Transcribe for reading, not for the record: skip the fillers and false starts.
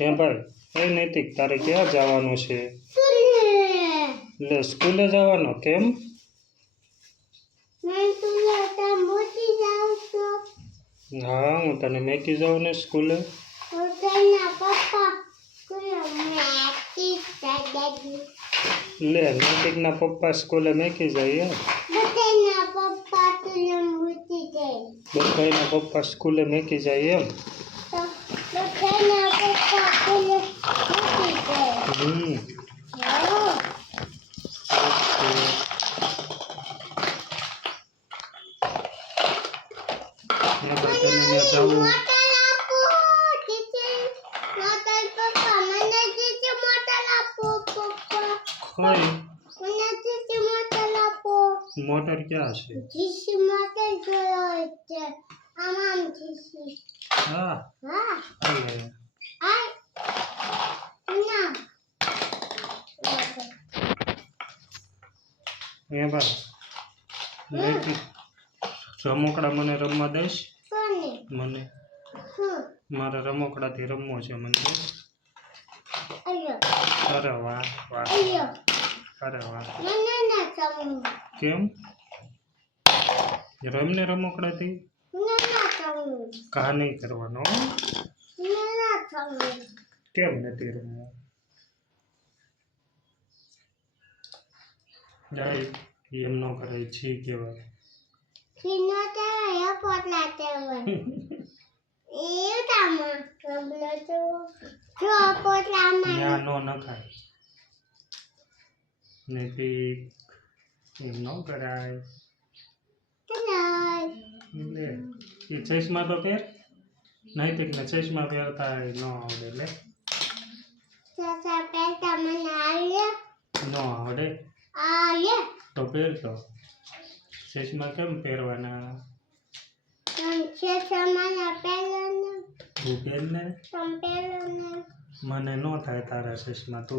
હે ભાઈ એ નૈતિક તારે ક્યાં જવાનું છે લે સ્કૂલે જવાનો કેમ હા હું તને મેકી જાઉં ને સ્કૂલે લે નૈતિકના પપ્પા સ્કૂલે મેકી જાય બધાયના પપ્પા સ્કૂલે મેકી જાય એમ મોટર ક્યાં છે હા એ ભાઈ રમકડા મને રમવા દઈશ મને મારે રમકડાથી રમવો છે મને અરે વાહ વાહ અરે વાહ કેમ રમને રમકડાથી કા નહીં કરવાનો કેમ નથી રમવું જાય એમ ન કરે છી કહેવાય ત્યાં નો નખાય નૈતિક એમ ન કરાય એટલે એ ચશ્મા તો પહેર નૈતિકને ચશ્મા પહેરતા ન આવડે લે ન આવડે તો પહેરતો ચશ્મા કેમ પહેરવાના તું પહેર ને મને ન થાય તારા ચશ્મા તું